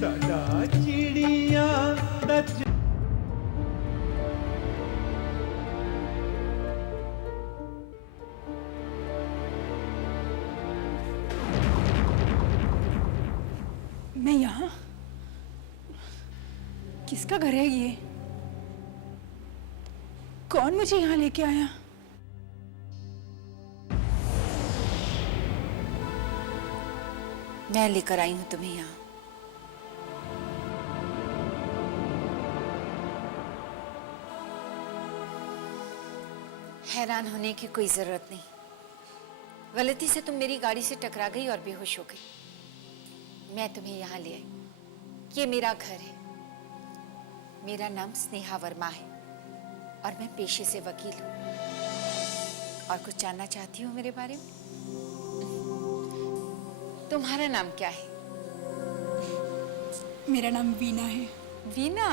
साडा चिड़िया दा मैं यहाँ? किसका घर है ये? कौन मुझे यहाँ लेके आया? मैं लेकर आई हूं तुम्हें यहाँ। हैरान होने की कोई जरूरत नहीं। गलती से तुम मेरी गाड़ी से टकरा गई और बेहोश हो गई। मैं तुम्हें यहाँ ले आई। ये मेरा घर है। मेरा नाम स्नेहा वर्मा है और मैं पेशे से वकील हूँ। और कुछ जानना चाहती हो मेरे बारे में? तुम्हारा नाम क्या है? मेरा नाम वीना है। वीना?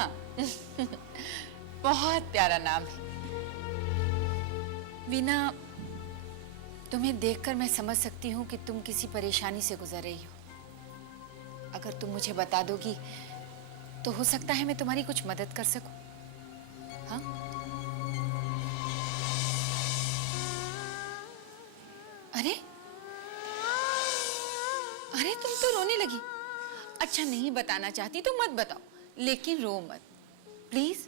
बहुत प्यारा नाम है। वीना, तुम्हें देखकर मैं समझ सकती हूँ कि तुम किसी परेशानी से गुजर रही हो। अगर तुम मुझे बता दोगी तो हो सकता है मैं तुम्हारी कुछ मदद कर सकूं। हाँ? अरे अरे, तुम तो रोने लगी। अच्छा, नहीं बताना चाहती तो मत बताओ, लेकिन रो मत प्लीज।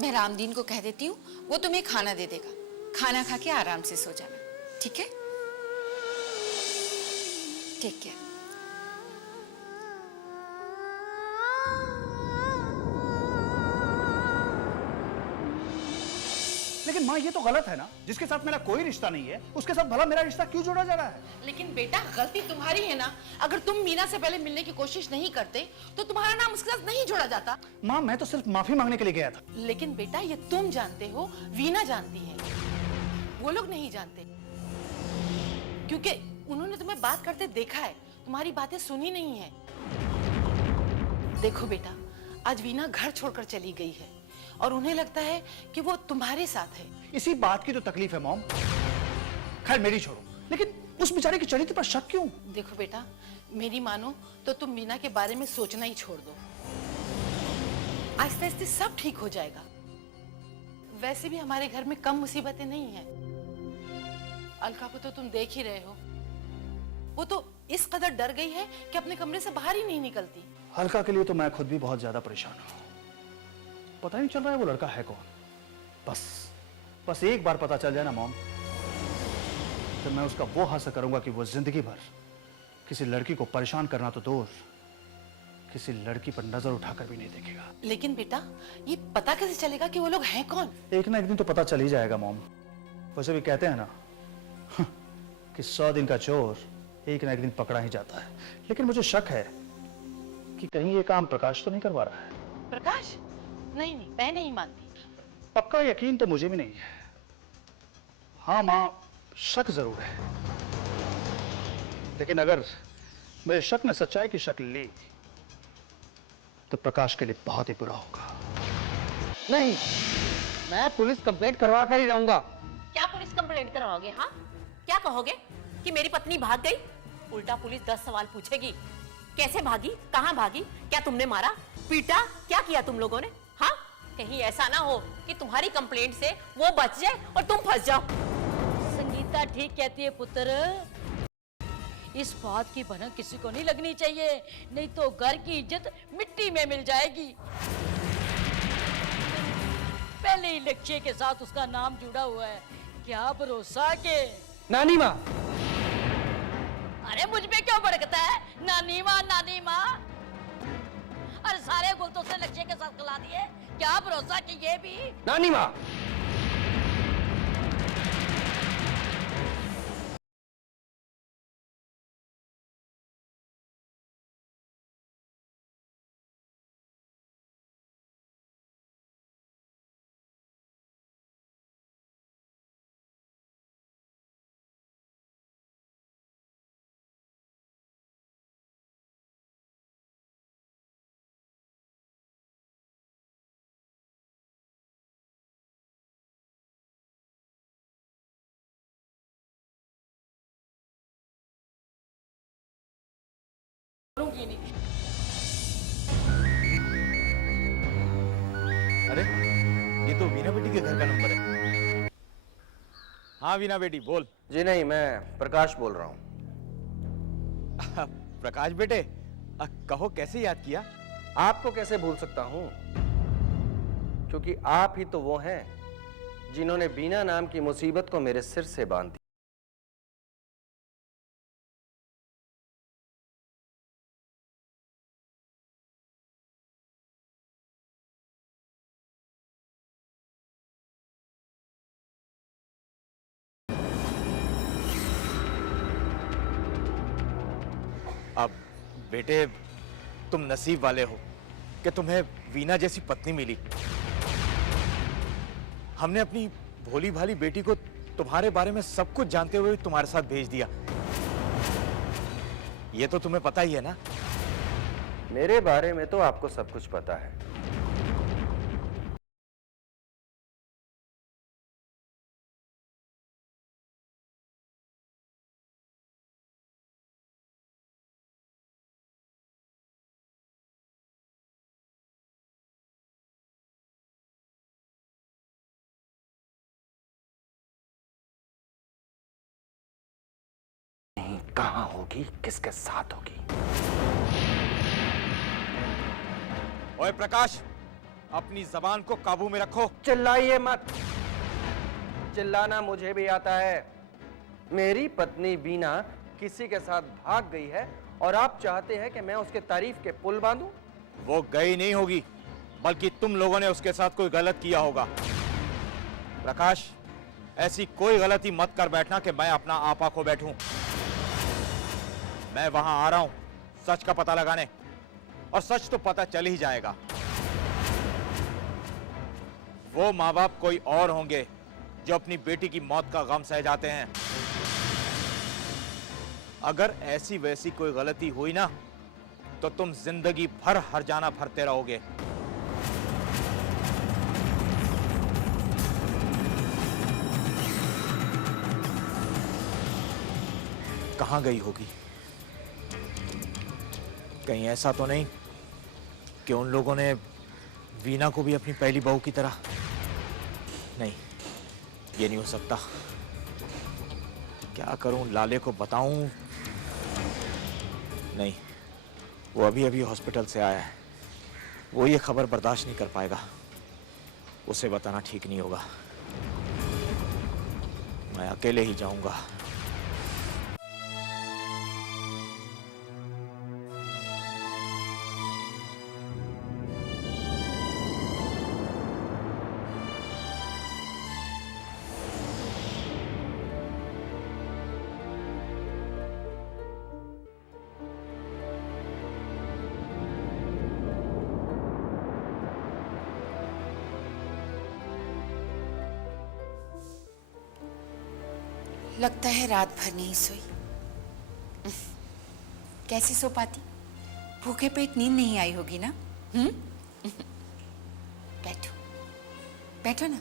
मैं रामदीन को कह देती हूँ, वो तुम्हें खाना दे देगा। खाना खा के आराम से सो जाना, ठीक है? ठीक है। लेकिन माँ, ये तो गलत है ना। जिसके साथ मेरा कोई रिश्ता नहीं है उसके साथ भला मेरा रिश्ता क्यों जोड़ा जा रहा है? लेकिन बेटा, गलती तुम्हारी है ना। अगर तुम मीना से पहले मिलने की कोशिश नहीं करते तो तुम्हारा नाम उसके साथ नहीं जोड़ा जाता। माँ, मैं तो सिर्फ माफी मांगने के लिए गया था। लेकिन बेटा, ये तुम जानते हो, वीना जानती है, वो लोग नहीं जानते, क्योंकि उन्होंने तुम्हें बात करते देखा है, तुम्हारी बातें सुनी नहीं है। देखो बेटा, आज वीना घर छोड़कर चली गई है और उन्हें लगता है कि वो तुम्हारे साथ है। इसी बात की तो तकलीफ है मॉम। खैर, मेरी छोड़ो, लेकिन उस बेचारे के चरित्र पर शक क्यों? देखो बेटा, मेरी मानो तो तुम मीना के बारे में सोचना ही छोड़ दो। आहिस्ते आहिस्ते सब ठीक हो जाएगा। वैसे भी हमारे घर में कम मुसीबतें नहीं हैं। अलका को तो तुम देख ही रहे हो, वो तो इस कदर डर गई है कि अपने कमरे से बाहर ही नहीं निकलती। अलका के लिए तो मैं खुद भी बहुत ज्यादा परेशान हूँ। पता नहीं चल रहा है वो लड़का है कौन। बस एक बार पता चल जाए ना मॉम, तो मैं उसका वो हासिल करूंगा कि वो जिंदगी भर किसी लड़की को परेशान करना तो दूर, किसी लड़की पर नजर उठाकर भी नहीं देखेगा। लेकिन बेटा, ये पता कैसे चलेगा कि वो लोग हैं कौन? एक ना एक दिन तो पता चल ही जाएगा मॉम। वैसे भी कहते हैं ना कि 100 दिन का चोर एक ना एक दिन पकड़ा ही जाता है। लेकिन मुझे शक है कि कहीं ये काम प्रकाश तो नहीं करवा रहा है। प्रकाश? नहीं, मैं नहीं मानती। पक्का यकीन तो मुझे भी नहीं है। हाँ माँ, शक जरूर है, लेकिन अगर मेरे शक ने सच्चाई की शक्ल ली तो प्रकाश के लिए बहुत ही बुरा होगा। नहीं, मैं पुलिस कंप्लेंट करवा कर ही रहूंगा। क्या पुलिस कंप्लेंट करवाओगे? हाँ, क्या कहोगे कि मेरी पत्नी भाग गई? उल्टा पुलिस 10 सवाल पूछेगी। कैसे भागी, कहाँ भागी, क्या तुमने मारा, पीटा, क्या किया तुम लोगों ने? हाँ, कहीं ऐसा ना हो कि तुम्हारी कंप्लेंट से वो बच जाए और तुम फंस जाओ। संगीता ठीक कहती है पुत्र, इस बात की भनक किसी को नहीं लगनी चाहिए, नहीं तो घर की इज्जत मिट्टी में मिल जाएगी। पहले ही लक्ष्य के साथ उसका नाम जुड़ा हुआ है, क्या भरोसा के। नानी माँ, अरे मुझ पे क्यों भड़कता है? नानी माँ, नानी माँ। अरे सारे गुल तो उसने लक्ष्य के साथ खिला दिए, क्या भरोसा कि ये भी। नानी माँ, नहीं। अरे ये तो वीना बेटी के घर का नंबर है। हाँ वीना बेटी बोल। जी नहीं, मैं प्रकाश बोल रहा हूँ। प्रकाश बेटे, कहो कैसे याद किया? आपको कैसे भूल सकता हूँ, क्योंकि आप ही तो वो हैं जिन्होंने वीना नाम की मुसीबत को मेरे सिर से बांध दिया। अब बेटे तुम नसीब वाले हो कि तुम्हें वीना जैसी पत्नी मिली। हमने अपनी भोली भाली बेटी को तुम्हारे बारे में सब कुछ जानते हुए तुम्हारे साथ भेज दिया। ये तो तुम्हें पता ही है ना? मेरे बारे में तो आपको सब कुछ पता है। कहां होगी, किसके साथ होगी? ओए प्रकाश, अपनी जबान को काबू में रखो। चिल्लाइए मत। चिल्लाना मुझे भी आता है। मेरी पत्नी वीना किसी के साथ भाग गई है और आप चाहते हैं कि मैं उसके तारीफ के पुल बांधूं? वो गई नहीं होगी, बल्कि तुम लोगों ने उसके साथ कोई गलत किया होगा। प्रकाश, ऐसी कोई गलती मत कर बैठना कि मैं अपना आपा खो बैठूं। मैं वहां आ रहा हूं सच का पता लगाने, और सच तो पता चल ही जाएगा। वो माँ बाप कोई और होंगे जो अपनी बेटी की मौत का गम सह जाते हैं। अगर ऐसी वैसी कोई गलती हुई ना, तो तुम जिंदगी भर हर्जाना भरते रहोगे। कहां गई होगी? कहीं ऐसा तो नहीं कि उन लोगों ने वीना को भी अपनी पहली बहू की तरह? नहीं, ये नहीं हो सकता। क्या करूं, लाले को बताऊं? नहीं, वो अभी अभी हॉस्पिटल से आया है, वो ये खबर बर्दाश्त नहीं कर पाएगा। उसे बताना ठीक नहीं होगा। मैं अकेले ही जाऊंगा। लगता है रात भर नहीं सोई। कैसे सो पाती? भूखे पेट नींद नहीं आई होगी ना? बैठो बैठो ना।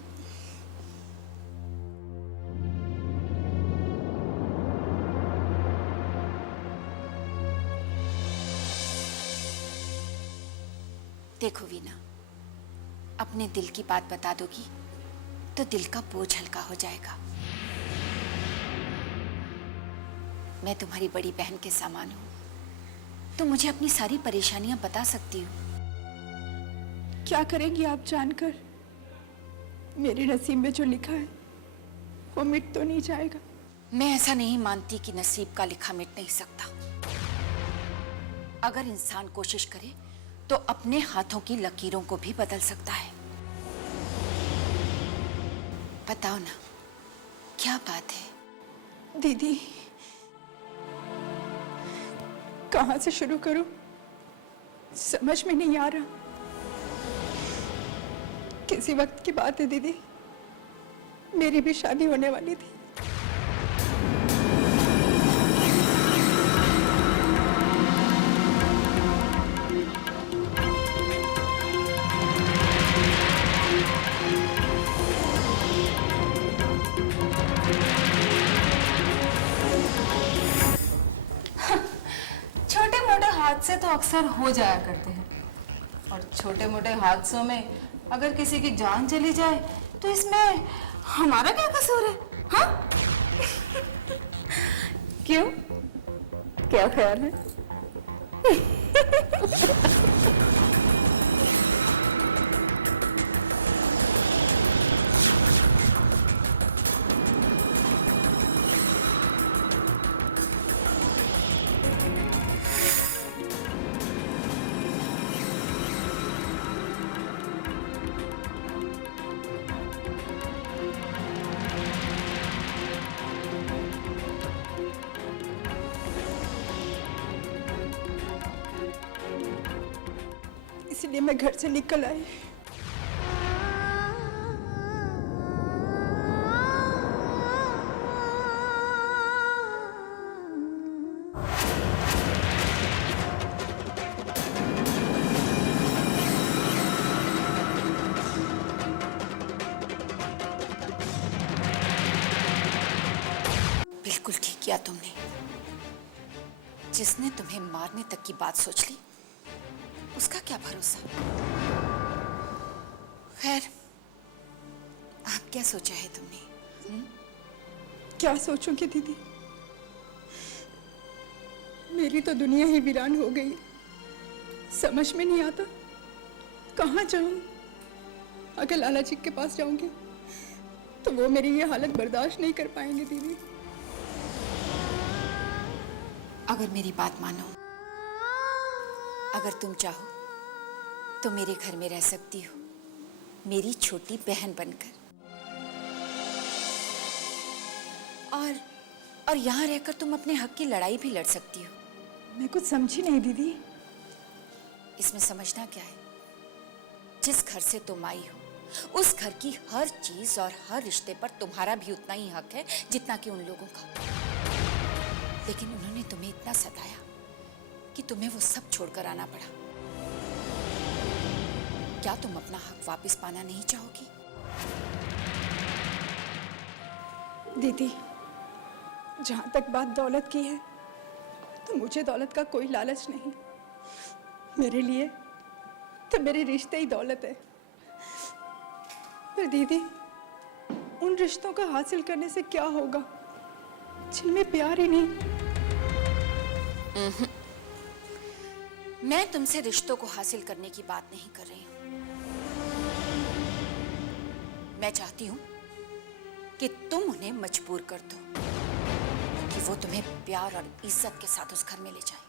देखो वीना, अपने दिल की बात बता दोगी तो दिल का बोझ हल्का हो जाएगा। मैं तुम्हारी बड़ी बहन के समान हूं, तो मुझे अपनी सारी परेशानियां बता सकती हो। क्या करेंगी आप जानकर? मेरे नसीब में जो लिखा है वो मिट तो नहीं जाएगा। मैं ऐसा नहीं मानती कि नसीब का लिखा मिट नहीं सकता। अगर इंसान कोशिश करे तो अपने हाथों की लकीरों को भी बदल सकता है। बताओ ना, क्या बात है? दीदी, कहां से शुरू करूं, समझ में नहीं आ रहा। किसी वक्त की बात है दीदी, मेरी भी शादी होने वाली थी। छोटे मोटे हादसे तो अक्सर हो जाया करते हैं, और छोटे मोटे हादसों में अगर किसी की जान चली जाए तो इसमें हमारा क्या कसूर है? हाँ? क्यों? क्या ख्याल है? इसलिए मैं घर से निकल आई। बिल्कुल ठीक किया तुमने। जिसने तुम्हें मारने तक की बात सोच ली, उसका क्या भरोसा। खैर, आप क्या सोचा है तुमने? क्या सोचूंगी दीदी, मेरी तो दुनिया ही वीरान हो गई। समझ में नहीं आता कहाँ जाऊं। अगर लाला जी के पास जाऊंगी तो वो मेरी ये हालत बर्दाश्त नहीं कर पाएंगे दीदी। अगर मेरी बात मानो, अगर तुम चाहो तो मेरे घर में रह सकती हो, मेरी छोटी बहन बनकर। और यहाँ रहकर तुम अपने हक की लड़ाई भी लड़ सकती हो। मैं कुछ समझी नहीं दीदी। इसमें समझना क्या है? जिस घर से तुम आई हो, उस घर की हर चीज और हर रिश्ते पर तुम्हारा भी उतना ही हक है जितना कि उन लोगों का। लेकिन उन्होंने तुम्हें इतना सताया कि तुम्हें वो सब छोड़कर आना पड़ा। क्या तुम अपना हक वापस पाना नहीं चाहोगी? दीदी, जहां तक बात दौलत की है तो मुझे दौलत का कोई लालच नहीं। मेरे लिए तो मेरे रिश्ते ही दौलत है। पर दीदी, उन रिश्तों का हासिल करने से क्या होगा जिनमें प्यार ही नहीं। मैं तुमसे रिश्तों को हासिल करने की बात नहीं कर रही हूं। मैं चाहती हूं कि तुम उन्हें मजबूर कर दो कि वो तुम्हें प्यार और इज्जत के साथ उस घर में ले जाए।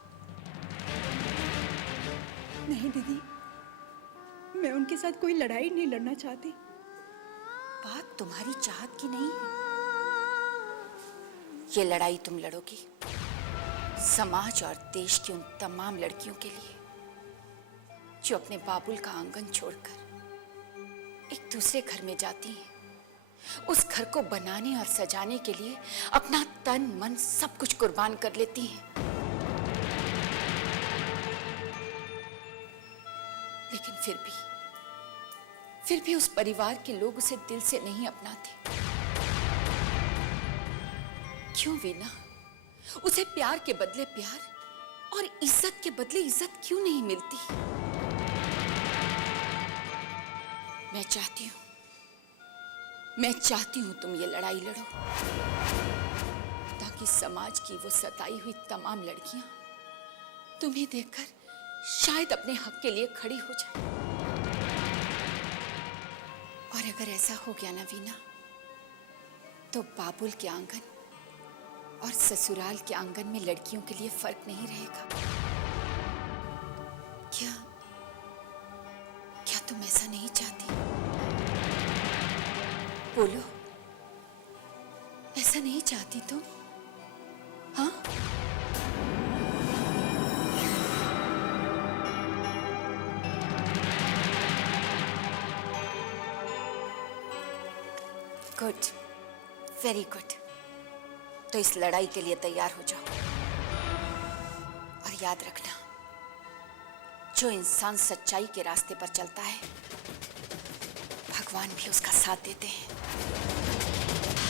नहीं दीदी, मैं उनके साथ कोई लड़ाई नहीं लड़ना चाहती। बात तुम्हारी चाहत की नहीं है। ये लड़ाई तुम लड़ोगी समाज और देश की उन तमाम लड़कियों के लिए जो अपने बाबुल का आंगन छोड़कर एक दूसरे घर में जाती हैं। उस घर को बनाने और सजाने के लिए अपना तन मन सब कुछ कुर्बान कर लेती हैं। लेकिन फिर भी उस परिवार के लोग उसे दिल से नहीं अपनाते। क्यों वीना? उसे प्यार के बदले प्यार और इज्जत के बदले इज्जत क्यों नहीं मिलती? मैं चाहती हूं तुम ये लड़ाई लड़ो ताकि समाज की वो सताई हुई तमाम लड़कियां तुम्हें देखकर शायद अपने हक के लिए खड़ी हो जाए। और अगर ऐसा हो गया ना वीना, तो बाबुल के आंगन और ससुराल के आंगन में लड़कियों के लिए फर्क नहीं रहेगा। क्या तुम ऐसा नहीं चाहती? बोलो, ऐसा नहीं चाहती तुम? हाँ? Good, very good. तो इस लड़ाई के लिए तैयार हो जाओ। और याद रखना, जो इंसान सच्चाई के रास्ते पर चलता है, भगवान भी उसका साथ देते हैं।